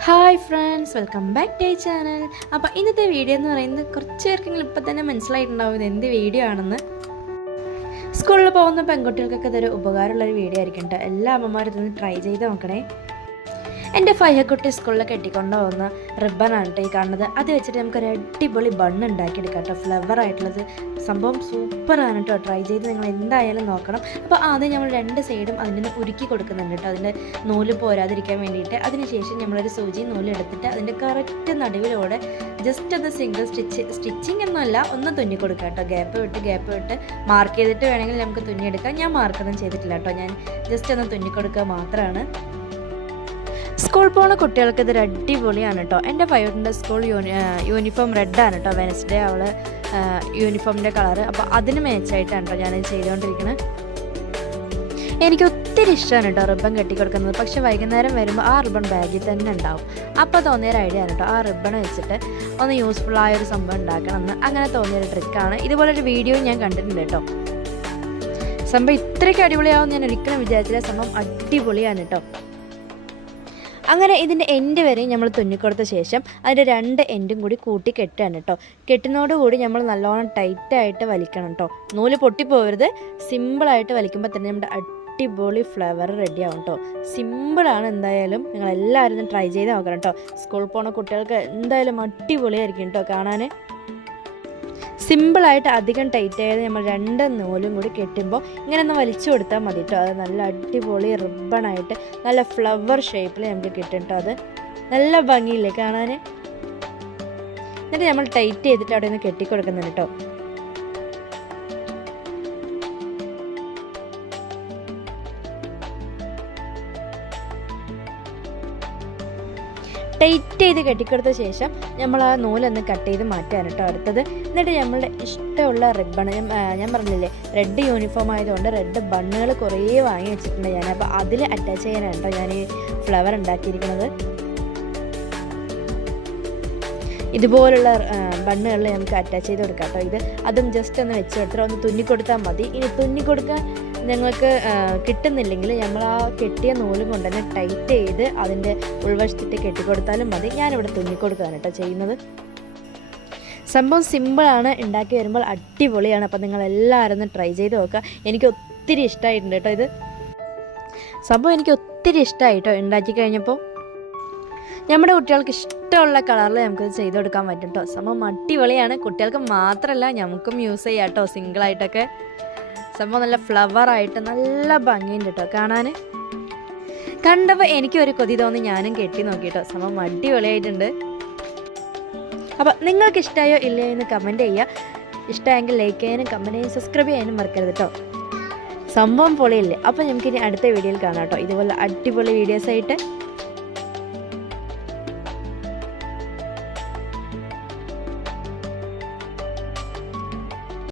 Hi friends, welcome back to channel. അപ്പോൾ ഇന്നത്തെ video എന്ന് പറയുന്നത് കുറച്ച് പേർക്കെങ്കിലും ഇപ്പം തന്നെ മനസ്സിലായിട്ടുണ്ടാവും ഇത് എന്ത് വീഡിയോ ആണെന്ന്. സ്കൂളിൽ പോകുന്ന പെൺകുട്ടികൾക്കൊക്കെ ഇതൊരു ഉപകാരമുള്ളൊരു വീഡിയോ ആയിരിക്കും കേട്ടോ. എല്ലാ അമ്മമാരും ഇതൊന്ന് ട്രൈ ചെയ്ത് നോക്കണേ. എൻ്റെ ഫയക്കുട്ടി സ്കൂളിൽ കെട്ടിക്കൊണ്ടു പോകുന്ന റിബണാണ് കേട്ടോ ഈ കാണുന്നത്. അത് വെച്ചിട്ട് നമുക്കൊരു അടിപൊളി ബണ്ണ് ഉണ്ടാക്കിയെടുക്കാം കേട്ടോ. ഫ്ലവർ ആയിട്ടുള്ളത് സംഭവം സൂപ്പറാണ് കേട്ടോ. ട്രൈ ചെയ്ത് നിങ്ങൾ എന്തായാലും നോക്കണം. അപ്പോൾ ആദ്യം നമ്മൾ രണ്ട് സൈഡും അതിൻ്റെ ഉരുക്കി കൊടുക്കുന്നുണ്ട് കേട്ടോ, അതിൻ്റെ നൂല് പോരാതിരിക്കാൻ വേണ്ടിയിട്ട്. അതിനുശേഷം നമ്മളൊരു സൂചി നൂലെടുത്തിട്ട് അതിൻ്റെ കറക്റ്റ് നടുവിലൂടെ ജസ്റ്റ് ഒന്ന് സിംഗിൾ സ്റ്റിച്ചിങ് ഒന്നുമല്ല, ഒന്ന് തുന്നി കൊടുക്കുക കേട്ടോ. ഗ്യാപ്പ് വിട്ട് മാർക്ക് ചെയ്തിട്ട് വേണമെങ്കിൽ നമുക്ക് തുന്നിയെടുക്കാം. ഞാൻ മാർക്കൊന്നും ചെയ്തിട്ടില്ല കേട്ടോ, ഞാൻ ജസ്റ്റ് ഒന്ന് തുന്നി കൊടുക്കുക മാത്രമാണ്. സ്കൂൾ പോകുന്ന കുട്ടികൾക്ക് ഇതൊരു അടിപൊളിയാണ് കേട്ടോ. എൻ്റെ ഫൈവറ്റിൻ്റെ സ്കൂൾ യൂണിഫോം റെഡാണ് കേട്ടോ. വെനസ്ഡേ അവൾ യൂണിഫോമിൻ്റെ കളറ്. അപ്പോൾ അതിന് മാച്ചായിട്ടാണ് കേട്ടോ ഞാനത് ചെയ്തുകൊണ്ടിരിക്കുന്നത്. എനിക്ക് ഒത്തിരി ഇഷ്ടമാണ് കേട്ടോ റിബൺ കെട്ടിക്കൊടുക്കുന്നത്. പക്ഷെ വൈകുന്നേരം വരുമ്പോൾ ആ റിബൺ ബാഗിൽ തന്നെ ഉണ്ടാവും. അപ്പോൾ തോന്നിയൊരു ഐഡിയ ആണ് കേട്ടോ, ആ റിബൺ വെച്ചിട്ട് ഒന്ന് യൂസ്ഫുള്ളായൊരു സംഭവം ഉണ്ടാക്കണമെന്ന് അങ്ങനെ തോന്നിയൊരു ട്രിക്കാണ്. ഇതുപോലൊരു വീഡിയോ ഞാൻ കണ്ടിട്ടുണ്ട് കേട്ടോ. സംഭവം ഇത്രയ്ക്ക് അടിപൊളിയാവും ഞാൻ ഒരിക്കലും വിചാരിച്ചില്ല. സംഭവം അടിപൊളിയാണ് കേട്ടോ. അങ്ങനെ ഇതിൻ്റെ എൻഡ് വരെ നമ്മൾ തുന്നിക്കൊടുത്ത ശേഷം അതിൻ്റെ രണ്ട് എൻഡും കൂടി കൂട്ടി കെട്ടുകയാണ് കേട്ടോ. കെട്ടുന്നതോടുകൂടി നമ്മൾ നല്ലോണം ടൈറ്റായിട്ട് വലിക്കണം കേട്ടോ. നൂല് പൊട്ടിപ്പോകരുത്. സിമ്പിളായിട്ട് വലിക്കുമ്പോൾ തന്നെ നമ്മുടെ അടിപൊളി ഫ്ലവർ റെഡിയാവും കേട്ടോ. സിമ്പിളാണ്. എന്തായാലും നിങ്ങളെല്ലാവരും ട്രൈ ചെയ്ത് നോക്കണം കേട്ടോ. സ്കൂളിൽ പോകുന്ന കുട്ടികൾക്ക് എന്തായാലും അടിപൊളിയായിരിക്കും കേട്ടോ കാണാൻ. സിമ്പിളായിട്ട് അധികം ടൈറ്റ് ആയത് നമ്മൾ രണ്ട് നൂലും കൂടി കെട്ടുമ്പോൾ ഇങ്ങനെ ഒന്ന് വലിച്ചു കൊടുത്താൽ മതി കേട്ടോ. അത് നല്ല അടിപൊളി റിബണായിട്ട് നല്ല ഫ്ലവർ ഷേപ്പിൽ നമുക്ക് കിട്ടും കേട്ടോ. അത് നല്ല ഭംഗിയില്ലേ കാണാൻ. എന്നിട്ട് നമ്മൾ ടൈറ്റ് ചെയ്തിട്ട് അവിടെ നിന്ന് കെട്ടിക്കൊടുക്കുന്നുണ്ട് കേട്ടോ. ടൈറ്റ് ചെയ്ത് കെട്ടിക്കൊടുത്ത ശേഷം നമ്മൾ ആ നൂലൊന്ന് കട്ട് ചെയ്ത് മാറ്റാൻ കേട്ടോ അടുത്തത്. എന്നിട്ട് നമ്മളുടെ ഇഷ്ടമുള്ള റിബൺ, ഞാൻ പറഞ്ഞില്ലേ റെഡ് യൂണിഫോം ആയതുകൊണ്ട് റെഡ് ബണ്ണുകൾ കുറേ വാങ്ങി വെച്ചിട്ടുണ്ട് ഞാൻ. അപ്പോൾ അതിൽ അറ്റാച്ച് ചെയ്യാനാണ് കേട്ടോ ഞാൻ ഈ ഫ്ലവർ ഉണ്ടാക്കിയിരിക്കുന്നത്. ഇതുപോലുള്ള ബണ്ണുകളിൽ നമുക്ക് അറ്റാച്ച് ചെയ്ത് കൊടുക്കാം കേട്ടോ. അതും ജസ്റ്റ് ഒന്ന് വെച്ച് കൊടുത്തിട്ട് ഒന്ന് തുന്നിക്കൊടുത്താൽ മതി. ഇനി തുന്നിക്കൊടുക്കാൻ നിങ്ങൾക്ക് കിട്ടുന്നില്ലെങ്കിൽ നമ്മൾ ആ കെട്ടിയ നൂലും കൊണ്ട് തന്നെ ടൈറ്റ് ചെയ്ത് അതിൻ്റെ ഉൾവശത്തിട്ട് കെട്ടിക്കൊടുത്താലും മതി. ഞാനിവിടെ തുന്നിക്കൊടുക്കുകയാണ് കേട്ടോ ചെയ്യുന്നത്. സംഭവം സിമ്പിളാണ്, ഉണ്ടാക്കി വരുമ്പോൾ അടിപൊളിയാണ്. അപ്പോൾ നിങ്ങളെല്ലാവരും ഒന്ന് ട്രൈ ചെയ്ത് നോക്കുക. എനിക്ക് ഒത്തിരി ഇഷ്ടമായിട്ടുണ്ട് കേട്ടോ ഇത്. സംഭവം എനിക്ക് ഒത്തിരി ഇഷ്ടമായിട്ടോ ഉണ്ടാക്കി കഴിഞ്ഞപ്പോൾ. നമ്മുടെ കുട്ടികൾക്ക് ഇഷ്ടമുള്ള കളറിൽ നമുക്കത് ചെയ്ത് കൊടുക്കാൻ പറ്റും കേട്ടോ. സംഭവം അടിപൊളിയാണ്. കുട്ടികൾക്ക് മാത്രമല്ല നമുക്കും യൂസ് ചെയ്യാം കേട്ടോ സിംഗിളായിട്ടൊക്കെ. സംഭവം നല്ല ഫ്ലവറായിട്ട് നല്ല ഭംഗിയുണ്ട് കേട്ടോ കാണാൻ. കണ്ടപ്പോൾ എനിക്കൊരു കൊതി തോന്നി ഞാനും കെട്ടി നോക്കി കേട്ടോ. സംഭവം അടിപൊളിയായിട്ടുണ്ട്. അപ്പോൾ നിങ്ങൾക്ക് ഇഷ്ടമായോ ഇല്ലയോ എന്ന് കമൻറ്റ് ചെയ്യുക. ഇഷ്ടമായെങ്കിൽ ലൈക്ക് ചെയ്യാനും കമൻറ്റ് ചെയ്യാനും സബ്സ്ക്രൈബ് ചെയ്യാനും മറക്കരുത് കേട്ടോ. സംഭവം പൊളിയല്ലേ. അപ്പോൾ നമുക്കിനി അടുത്ത വീഡിയോയിൽ കാണാം കേട്ടോ. ഇതുപോലെ അടിപൊളി വീഡിയോസായിട്ട്.